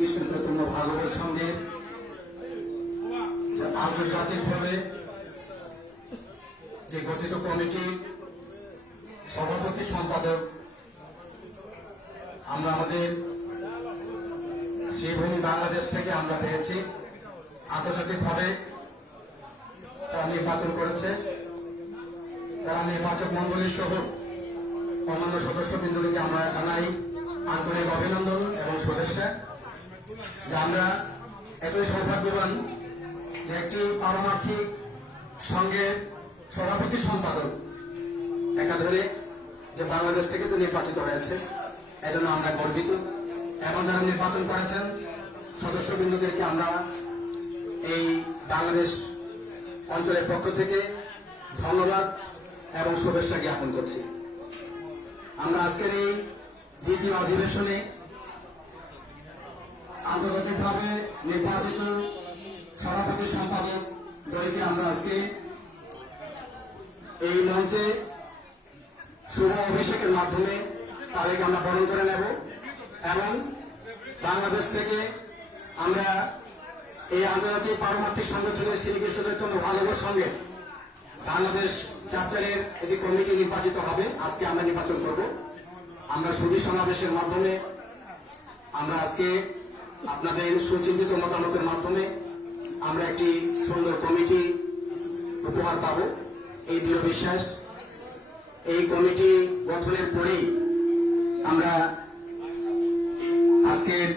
কৃষ্ণ চৈতন্য ভাগবত সঙ্গে আন্তর্জাতিকভাবে যে গঠিত কমিটি সভাপতি সম্পাদক, আমরা আমাদের শ্রীভূমি বাংলাদেশ থেকে আমরা পেয়েছি। আন্তর্জাতিকভাবে তারা নির্বাচন করেছে। তারা নির্বাচক মন্ডলী সহ অন্যান্য সদস্যবৃন্দকে আমরা জানাই আন্তরিক অভিনন্দন এবং শুভেচ্ছা। যে আমরা এতই সৌভাগ্যবান যে একটি পারমার্থিক সঙ্গে সভাপতি সম্পাদক একাধারে যে বাংলাদেশ থেকে যে নির্বাচিত হয়েছে, এজন্য আমরা গর্বিত। এবং যারা নির্বাচন করেছেন, সদস্যবৃন্দদেরকে আমরা এই বাংলাদেশ অঞ্চলের পক্ষ থেকে ধন্যবাদ এবং শুভেচ্ছা জ্ঞাপন করছি। আমরা আজকের এই দ্বিতীয় অধিবেশনে মঞ্চে শুভ অভিষেকের মাধ্যমে তাদেরকে আমরা বরণ করে নেব এবং বাংলাদেশ থেকে আমরা এই আন্তর্জাতিক পারমার্থিক সংগঠনের শ্রীকৃষ্ণ চৈতন্য ভালোবাস সঙ্গে বাংলাদেশ চ্যাপ্টারের একটি কমিটি নির্বাচিত হবে। আজকে আমরা নির্বাচন করব। আমরা সুধী সমাবেশের মাধ্যমে আমরা আজকে আপনাদের সুচিন্তিত মতামতের মাধ্যমে আমরা একটি সুন্দর কমিটি উপহার পাব। এই দৃঢ় বিশ্বাস এই কমিটি গঠনের পরেই আমরা আজকের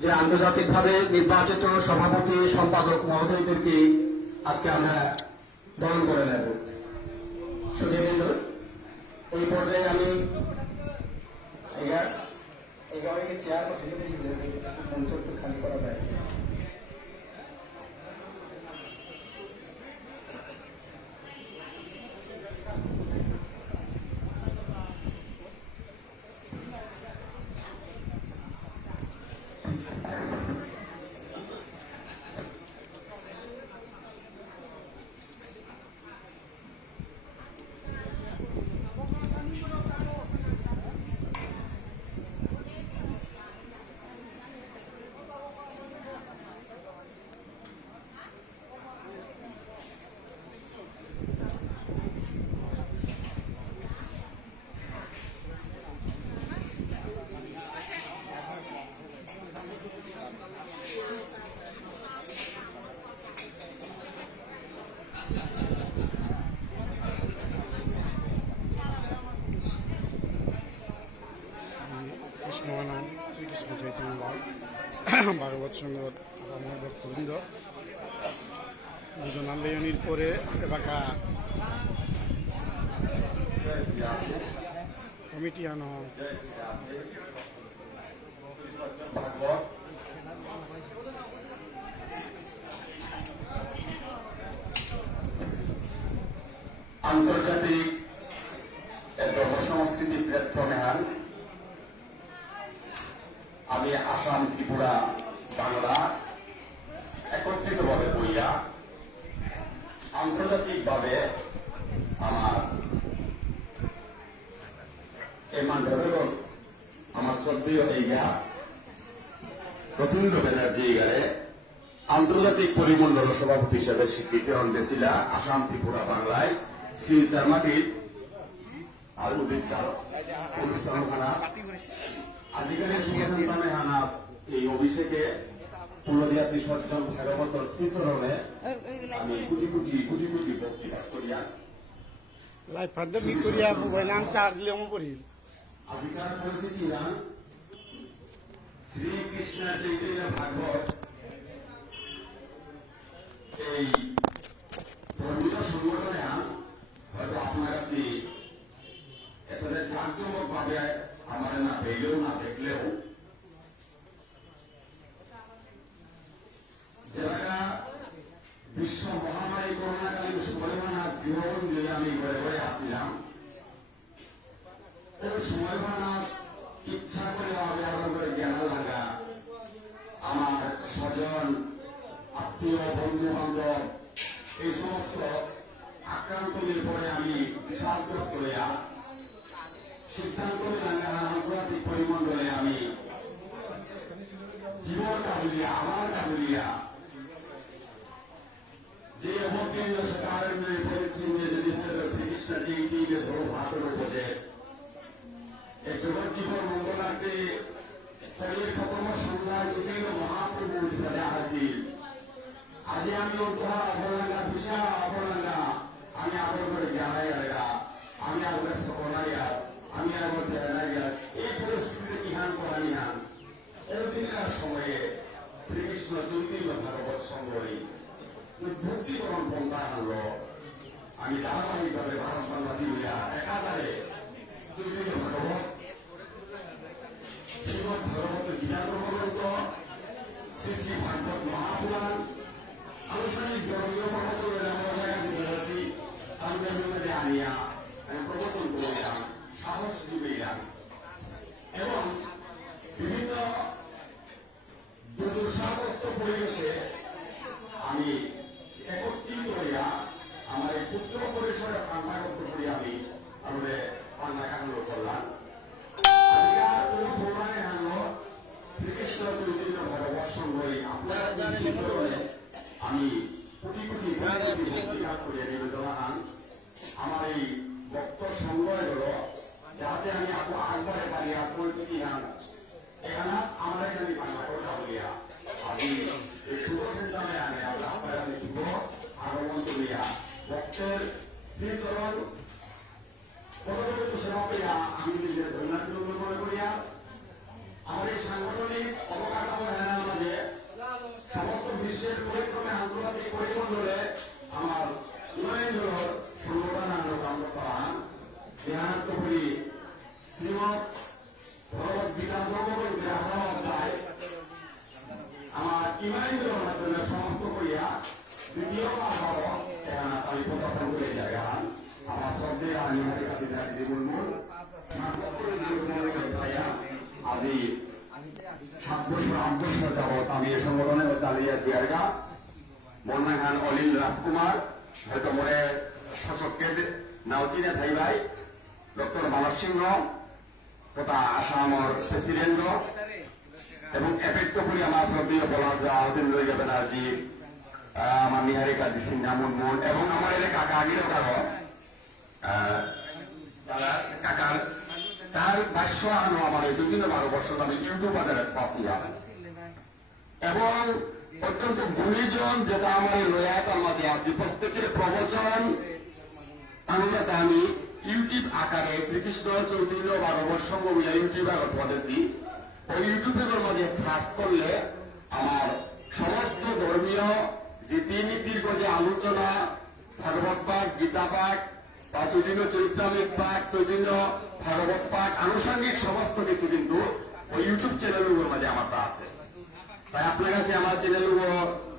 যে আন্তর্জাতিকভাবে নির্বাচিত সভাপতি সম্পাদক মহোদয়দেরকে আজকে আমরা বরণ করে নেব। সুদীবৃন্দ এই পর্যায়ে আমি এগারো চেয়ার মঞ্চ একটু খালি করা যায়। কৃষ্ণনাম শ্রীকৃষ্ণ চৈতন্য ভাগবত আমার ভক্তবৃন্দ দুজন পরে এলাকা। কমিটি আনো। আন্তর্জাতিক ধর্ম সংস্কৃতি প্ল্যাটফর্মে আমি আসাম ত্রিপুরা, বাংলা, একত্রিতভাবে বইয়া আন্তর্জাতিকভাবে আমার এই মান্ডল আমার শ্রদ্ধেয় এইগা প্রচণ্ড ব্যানার্জি এগারে আন্তর্জাতিক পরিমণ্ডল সভাপতি হিসেবে স্বীকৃতি দিয়েছিল আসাম ত্রিপুরা বাংলায়। শ্রী জার্মাটির আর উদ্ভিদ অনুষ্ঠান আজিকালি সমাধান হানা এই অভিষেকে সজ্জন ভাগবত শ্রীচরণে আমি কোটি কোটি কোটি করিয়া লাইফ ফান্ডে করিয়া মোবাইল চার্জ লিও পড়ি। অধিকার করেছে কি না? শ্রীকৃষ্ণ চৈতন্য ভাগবত এই ধর্মীয় সংগঠনে হয়তো আপনার কাছে ভাবে আমাদের না পেলেও না দেখলেও যারা চিনে থাই ভাই ডক্টর মানস সিংহ তথা আসামর প্রেসিডেন্ট এবং এফেক্ট করি আমার শ্রদ্ধীয় বলা আহদিন ব্যানার্জি আহ, আমার নিহারিকা দিসিং নামুন মুন এবং আমার এলাকা কাকা আগিরও কারও তার ভাষ্য আনো আমার এই যদিন বারো বছর আমি ইউটিউব বাজারে পাচ্ছিয়া এবং অত্যন্ত গুণীজন যেটা আমার লয়াতার মাঝে আছে প্রত্যেকের প্রবচন আমরা তা আমি ইউটিউব আকারে শ্রীকৃষ্ণ চৌধুরী বারো বর্ষ বইয়া ইউটিউবে দেখি ওই ইউটিউবের মধ্যে সার্চ করলে আমার সমস্ত ধর্মীয় রীতিনীতির যে আলোচনা, ভাগবত পাঠ, গীতা পাঠ বা চৈতন্য চরিত্রামিক পাঠ, চৈতন্য ভাগবত পাঠ, আনুষঙ্গিক সমস্ত কিছু কিন্তু ওই ইউটিউব চ্যানেলগুলোর মাঝে আমার আছে। তাই আপনার কাছে আমার চ্যানেলগুলো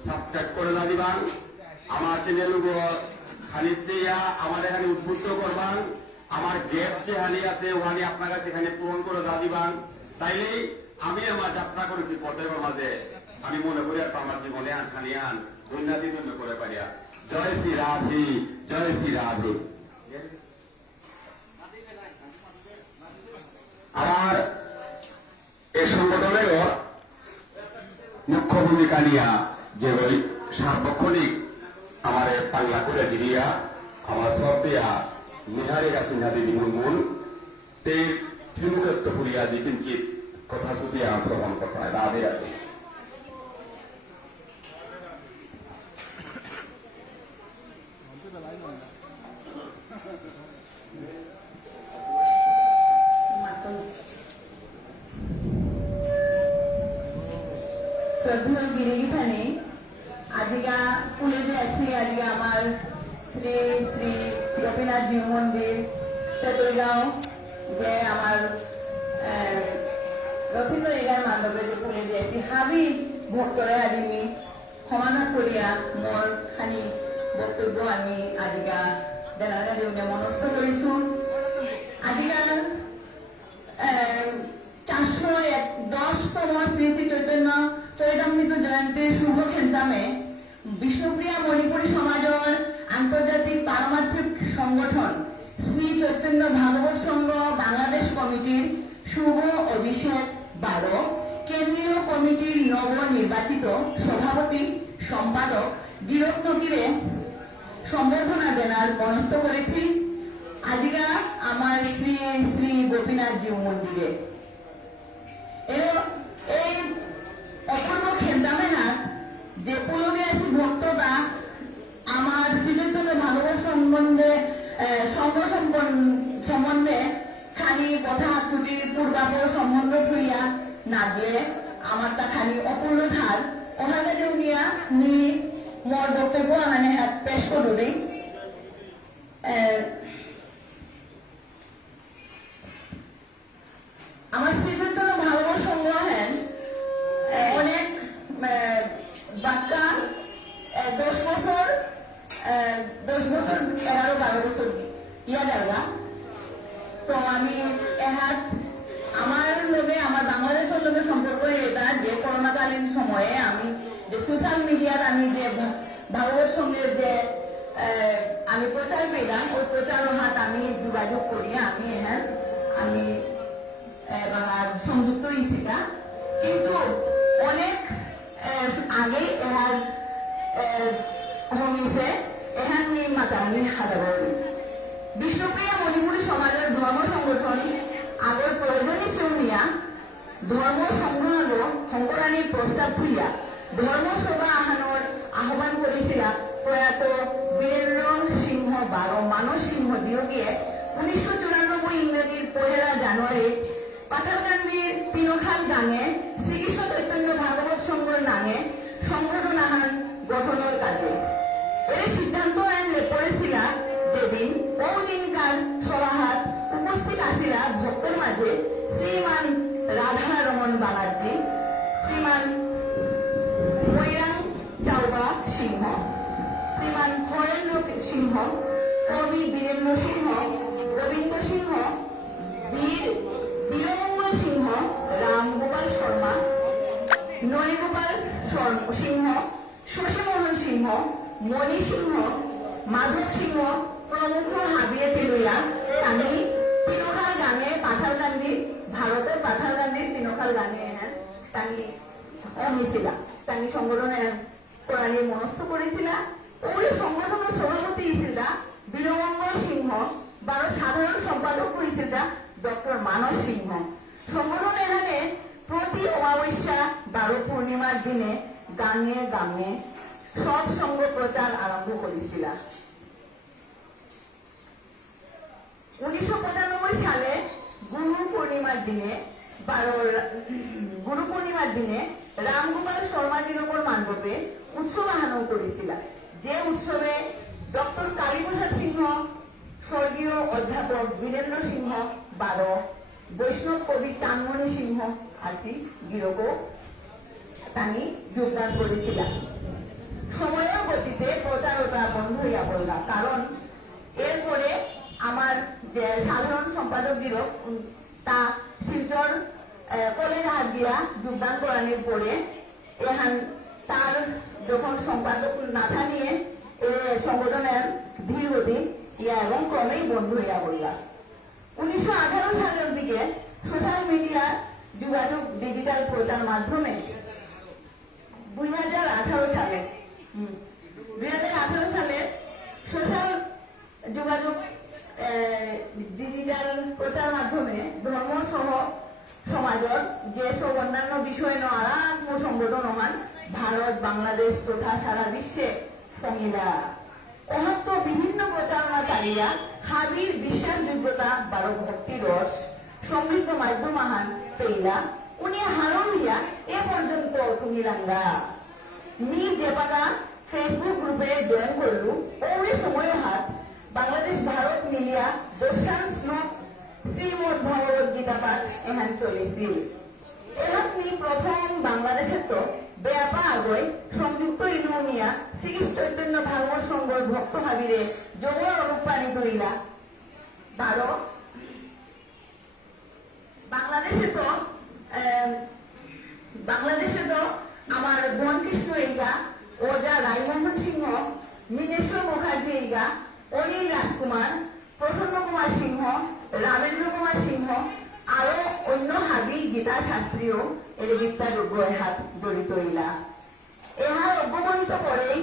সাবস্ক্রাইব করে না দিবান আমার চ্যানেলগুলো খালি চেয়া আমার এখানে উদ্বুদ্ধ করবান। আমার গেট যে হানি আছে ওহানি আপনার কাছে এখানে পূরণ করে দা দিবান। তাইলে আমি আমার যাত্রা করেছি প্রত্যেকের মাঝে। আমি মনে করি আর আমার জীবনে আন খানি আন। ধন্যাদি ধন্য করে পারিয়া জয় শ্রী রাধি, জয় শ্রী রাধে। আমার এই সংগঠনেরও মুখ্য ভূমিকা নিয়া যে ওই সার্বক্ষণিক আমার পাল্লা করে দিলিয়া আমার সর্দিয়া নিহারে গাছি নাদি বিমূল তে শ্রীমুখত্ব পুরিয়া যে কিঞ্চিত কথা শুধিয়া শ্রবণ হয় রাধে রাধে সমাজৰ আন্তর্জাতিক পারমার্থিক সংগঠন শ্রী চৈতন্য ভাগবত সংঘ বাংলাদেশ কমিটির শুভ অভিষেক বারো কেন্দ্রীয় কমিটির নবনির্বাচিত সভাপতি সম্পাদক গিরক নকিরে সম্বর্ধনা দেনার মনস্থ করেছি। আজিকা আমার শ্রী শ্রী গোপীনাথ জিউ মন্দিরে এই অপূর্ব খেন্দামেনাত যে পুলনে আছে ভক্ততা আমার শ্রীচৈতন্য ভাগবত সম্বন্ধে সঙ্গ সম্বন্ধে খালি কথা, ত্রুটি পূর্বাপর সম্বন্ধ থইয়া না দিয়ে আমার তা খালি অপূর্ণ ধার ওনারা যে উনিয়া নি মোর বক্তব্য মানে পেশ করুরি আমার শ্রীচৈতন্য ভাগবত সংগ্রহ হেন অনেক বাক্যা দশ বছর দশ বছর এগারো বারো বছর ইয়া যাওয়া তো আমি এহাত আমার লগে আমার বাংলাদেশের লগে সম্পর্ক এটা যে করোনাকালীন সময়ে আমি যে সোশ্যাল মিডিয়ার আমি যে ভাগবত সঙ্গের যে আমি প্রচার পেলাম ওই প্রচার হাত আমি যোগাযোগ করি আমি এহাত আমি সংযুক্ত হয়েছিলা কিন্তু অনেক আহ, আগেই এহার হমিছে এহান নিয়ে মাতা আমি হাজার। বিষ্ণুপ্রিয়া মণিপুরী সমাজের ধর্ম সংগঠন আগর প্রয়োজনী শ্রেণিয়া ধর্ম সংগ্রহ শংকরানীর প্রস্তাব থুইয়া ধর্ম সভা আহানোর আহ্বান করেছিল প্রয়াত বীরেন্দ্র সিংহ বারো মানস সিংহ দিয়োগিয়ে উনিশশো চুরানব্বই ইংরেজির পহেলা জানুয়ারি পাতালকান্দির পিনখাল গাঙে শ্রীকৃষ্ণ চৈতন্য ভাগবত সংঘর নামে সংগঠন আহান গঠনের কাজে। এই সিদ্ধান্ত আনলে পড়েছিল যেদিন বহুদিনকার সভাহাত উপস্থিত আসিলা ভক্তের মাঝে শ্রীমান রাধা রমন বানার্জি শ্রীমান সিংহ, শ্রীমান হরেন্দ্র সিংহ, কবি বীরেন্দ্র সিংহ, রবীন্দ্র সিংহ, বীর বীরমঙ্গল সিংহ, রামগোপাল শর্মা নয়গোপাল সিংহ, শশীমোহন সিংহ, মণি সিংহ, মাধব সিংহ, প্রমুখ হাবিয়ে পেলুয়া আমি তিনখাল গানে পাথালকান্দি ভারতের পাথালকান্দির তিনখাল গানে হ্যাঁ তানি অমিছিল তানি সংগঠনে মনস্থ করেছিল, ওই সংগঠনের সভাপতি ছিল বীরমঙ্গল সিংহ, বারো সাধারণ সম্পাদক হয়েছিল ডক্টর মানস সিংহ। সংগঠন এখানে প্রতি অমাবস্যা বারো পূর্ণিমার দিনে গানে গামে সব সঙ্গ প্রচার আরম্ভ করেছিল। উনিশশো সালে গুরু পূর্ণিমার দিনে, বারো গুরু পূর্ণিমার দিনে রামগোপাল শর্মাজির ওপর মান্ডবে উৎসব আহ্বান করেছিল যে উৎসবে ডক্টর কালীপ্রসাদ সিংহ, স্বর্গীয় অধ্যাপক বীরেন্দ্র সিংহ, বারো, বৈষ্ণব কবি চাঁদমণি সিংহ আসি গিরক, তানি যোগদান করেছিল সময়ের গতিতে প্রচারতা বন্ধ হইয়া পড়লা। কারণ এরপরে আমার যে সাধারণ সম্পাদক গিরক তা কলেজ হাত দিয়া যোগদান করানোর পরে এখান তার যখন সম্পাদক না থানিয়ে এ, সংগঠনের ধীর গতি ইয়া এবং ক্রমেই বন্ধ হইয়া পড়লা উনিশশো আঠারো সালের দিকে সোশ্যাল মিডিয়া যোগাযোগ ডিজিটাল প্রচার মাধ্যমে দুই হাজার আঠারো সালে দুই হাজার আঠারো সালে সোশ্যাল যোগাযোগ ডিজিটাল প্রচার মাধ্যমে ধর্ম সহ সমাজত যেসব অন্যান্য বিষয় ন আরাত্ম সংগঠন হন ভারত, বাংলাদেশ তথা সারা বিশ্বে সঙ্গীরা অহত্য বিভিন্ন প্রচারণা চালিয়া হাবির বিশ্বাসযোগ্যতা বারো ভক্তি রস সমৃদ্ধ মাধ্যম আহান পেইলা উনি হারমিয়া এ পর্যন্ত তুমি রাঙ্গা মি জেপাকা ফেসবুক গ্রুপে জয়েন করলু ওরে সময় হাত বাংলাদেশ ভারত মিলিয়া দর্শন শ্লোক শ্রীমদ ভগবত গীতা পাঠ এহান চলেছিল এহাত প্রথম বাংলাদেশের তো বেয়াপা আগৈ সংযুক্ত ইউনিয়া শ্রীকৃষ্ণ চৈতন্য ভাগবত সংঘর ভক্ত ভাবিরে যোগ অনুপ্রাণিত হইলা বারো বাংলাদেশে তো বাংলাদেশে তো আমার বন কৃষ্ণ এইগা ওজা রায়মোহন সিংহ মিনেশ্বর মুখার্জি এইগা অনিল রাজকুমার প্রসন্ন কুমার সিংহ রামেন্দ্র কুমার সিংহ আরও অন্য হাবি গীতা শাস্ত্রীয় এর বিদ্যাযোগ্য হাত জড়িত ইলা এহার অব্যবহিত করেই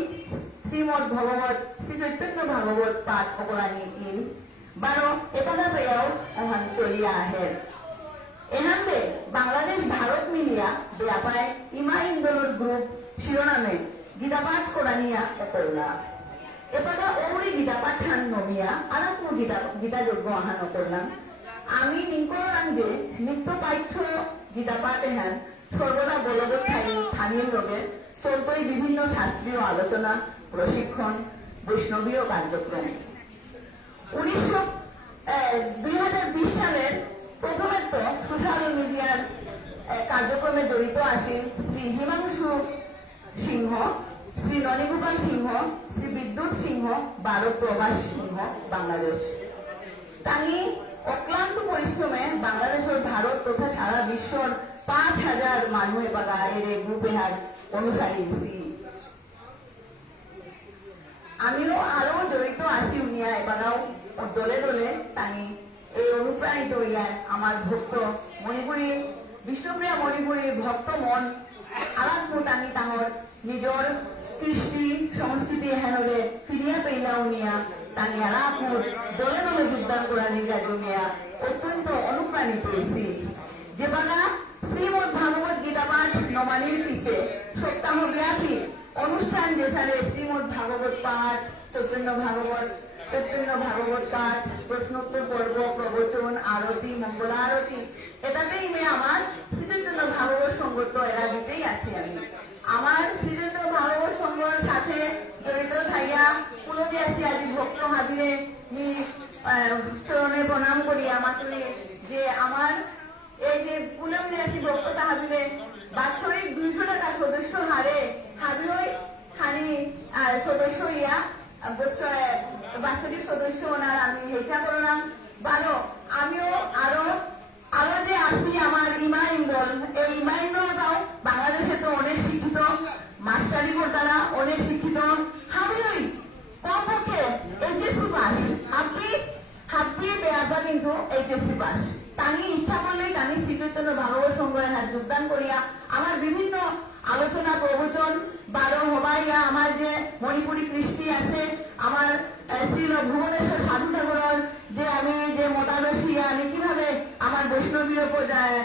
শ্রীমদ ভগবত, শ্রী চৈতন্য ভাগবত পাঠ অকরানি ইন বারো একথা পেয়াও অহান চলিয়া আহে। এহাতে বাংলাদেশ, ভারত মিলিয়া ব্যাপায় ইমা ইন্দোলর গ্রুপ শিরোনামে গীতাপাঠ করানিয়া করলা এপাটা ওমরি গীতাপাঠ হান নমিয়া আরাত্ম গীতা গীতাযোগ্য আহান করলাম। আমি নিঙ্করান যে নিত্য পাঠ্য গীতাপাঠ এহান সর্বদা বলবৎ স্থানীয় লোকের চলতই বিভিন্ন শাস্ত্রীয় আলোচনা, প্রশিক্ষণ বৈষ্ণবীয় কার্যক্রম উনিশশো দুই হাজার বিশ সালের প্রথমে তো সোশ্যাল মিডিয়ার কার্যক্রমে জড়িত আছেন শ্রী হিমাংশু সিংহ। শ্রী ননীগোপাল সিংহ, শ্রী বিদ্যুৎ সিংহ, বারো প্রবাস সিংহ, বাংলাদেশ। তানি অক্লান্ত পরিশ্রমে বাংলাদেশের ভারত তথা সারা বিশ্বর পাঁচ হাজার মানুষ বাগা এর গ্রুপে হার অনুসারী আমিও আরও জড়িত আছি উনিয়া এবারাও দলে দলে তানি এই অনুপ্রাণিত হইয়া আমার ভক্ত মণিপুরী বিষ্ণুপ্রিয়া মণিপুরী ভক্ত মন আলাপ টানি তাহর নিজর কৃষ্টি সংস্কৃতি হেনরে ফিরিয়া পেইলা উনিয়া তানি আলাপুর দলে যোগদান করা নির্যাত উনিয়া অত্যন্ত অনুপ্রাণিত হয়েছি যে বাংলা শ্রীমদ ভাগবত গীতা পাঠ নমানির পিছে সপ্তাহ ব্যাপী অনুষ্ঠান যেখানে শ্রীমদ ভাগবত পাঠ, চৈতন্য ভাগবত চৈতন্য ভাগবত পাঠ, প্রশ্নোত্তর পর্ব, প্রবচন, আরতি মঙ্গল আরতি এটাতেই মেয়ে আমার শ্রীচৈতন্য ভাগবত সঙ্গত এরা দিতেই আছি আমি। আমার শ্রীচৈতন্য ভাগবত সঙ্গর সাথে জড়িত থাইয়া কোনো যে আছি আজি ভক্ত হাবিরে মি চরণে প্রণাম করি। আমাকে যে আমার এই যে পুনম নিয়াসী বক্ততা হাবিলে বাৎসরিক দুইশো টাকা সদস্য হারে হাবিরই খানি সদস্য ইয়া বাৎসরিক সদস্য ওনার আমি হেচা করলাম। ভালো, আমিও আরও আরও যে আসি আমার ইমা এই ইমা বাংলাদেশে তো অনেক শিক্ষিত, মাস্টারি কর্তারা অনেক শিক্ষিত। হাবিরই কমপক্ষে এইচএসসি পাস। আপনি হাতটি বেয়াবা কিন্তু এইচএসসি পাস। তানি ইচ্ছা করলেই তানি শ্রীচৈতন্য ভাগবত সংঘের হাত যোগদান করিয়া আমার বিভিন্ন আলোচনা প্রবচন, বারো হবাইয়া আমার যে মণিপুরী কৃষ্টি আছে আমার শ্রী ভুবনেশ্বর সাধু ঠাকুরের যে আমি যে মতাদর্শী, আমি কীভাবে আমার বৈষ্ণবীয়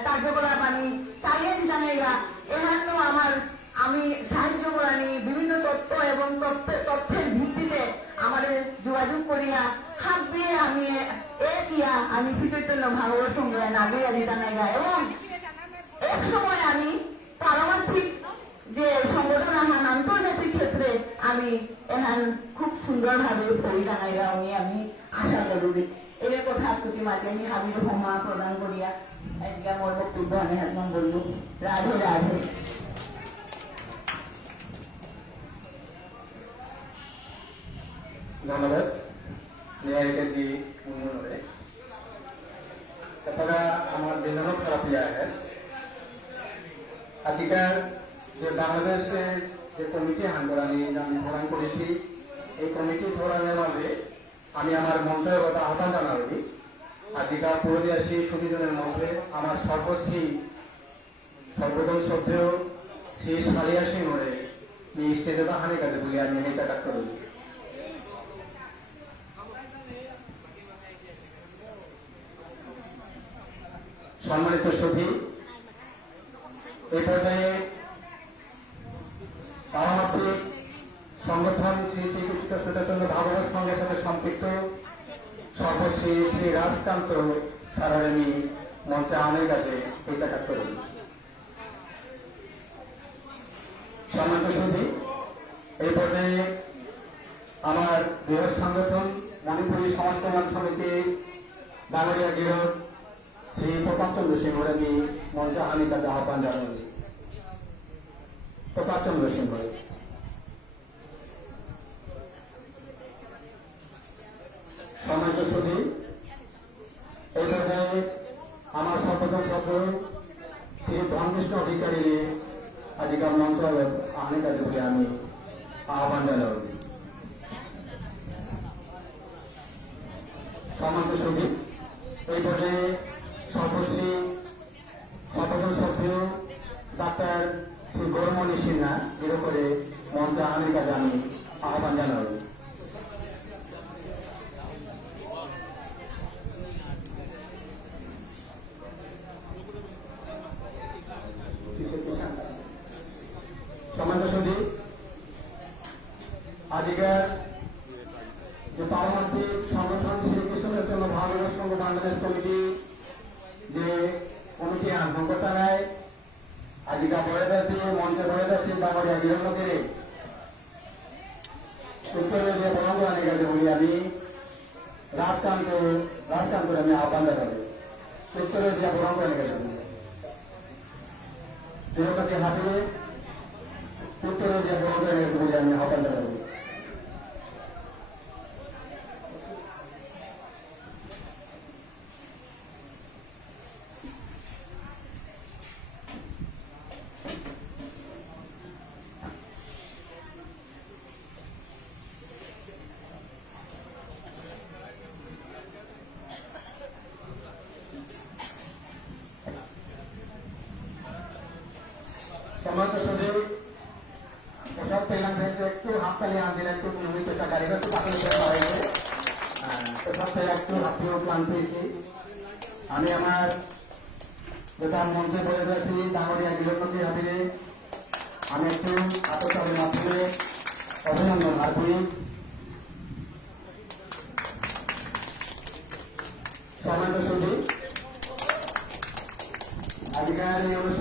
কার্যকলাপ আমি চালিয়ে জানাইবা এহানো আমার, আমি সাহায্য করানি বিভিন্ন তথ্য এবং তথ্য- তথ্যের ভিত্তিতে আমাদের যোগাযোগ করিয়া হাত দিয়ে আমি এক ইয়া আমি শ্রীচৈতন্য ভাগবত সঙ্গে নাগরিয়া দিতাম এবং এক সময় আমি পারমার্থিক যে সংগঠন আমার আন্তর্জাতিক ক্ষেত্রে আমি এখন খুব সুন্দরভাবে পড়ি জানাই আমি আমি আশা করো। এই কথা খুঁটি মাঝে আমি হাবির হোমা প্রদান করিয়া আজকে মোর বক্তব্য আমি একদম বলল রাধে রাধে। ধন্যবাদ। ন্যায়িকা জি উন্নয়নে আজিকার যে বাংলাদেশে যে কমিটি হাঙ্গরানি আমি প্রদান করেছি, এই কমিটি প্রদানের মধ্যে আমি আমার মন্ত্রের কথা আহ্বান জানাবি। আজকাল পুরুলিয়াসী সুবিজনের মধ্যে আমার সর্বশ্রী সর্বদল শ্রদ্ধেয় শ্রী সালিয়া সিং মরে এই স্টেজে হানি কাজে বলে, আমি এই চাকাত করি সম্মানিত সভী এই পর্যায়ে পারমাত্মিক সংগঠন শ্রী শ্রীকৃষ্ণ সচেতন ভাগবত সাথে সম্পৃক্ত। সর্বশ্রী শ্রী রাজকান্ত সারারানী মঞ্চে আনের কাছে চাকাত করুন সম্মানিত সভী এই পর্যায়ে আমার বৃহৎ সংগঠন, মণিপুরী সমাজ কল্যাণ সমিতি বাংলাদেশ গৃহ শ্রী প্রতাপচন্দ্র সিংহ রানী মঞ্চ আমি কাছে আহ্বান জানাবি প্রতাপচন্দ্র সিংহ সমাজ সভী এই পর্যায়ে আমার সর্বজন সভ্য শ্রী ধর্মিষ্ঠ অধিকারী বলে আমি আহ্বান জানাবি সমাজ সভী এই পর্যায়ে সর্বশ্রী সর্বজন সভ্য ডাক্তার শ্রী গৌরমণি সিনহা এর করে মঞ্চ আমেরিকা জানি আহ্বান জানাব তাকে হাতে উত্তর যে আমি হতাশ আমি একটু আত্মচাপের মাধ্যমে অভিনন্দন আগ্রহী সম্মানিত সঙ্গী আজকের এই অনুষ্ঠান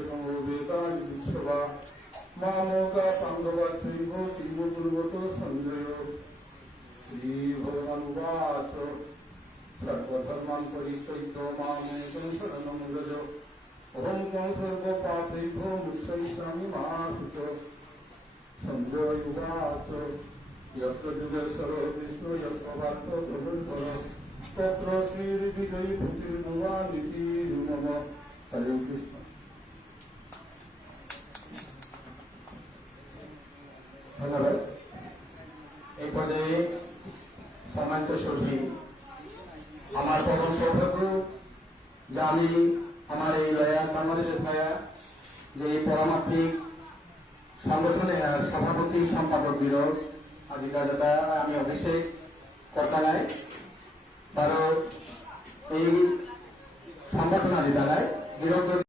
सर्व पापैभो मुसैसानी महासुच संजो युगाच यत्तजुग सर्व विष्णु यत्तवार्थ प्रबंधन तत्र श्रीरिदिगै भूतिर्भुवा निति नम हरे कृष्ण धन्यवाद সাংগঠনিক সংগঠনের সভাপতি, সম্পাদক বিরোধ আজ রাজাটা আমি অভিষেক কলকাতায়। বারো এই সংগঠন আজ দাঁড়ায় বিরোধ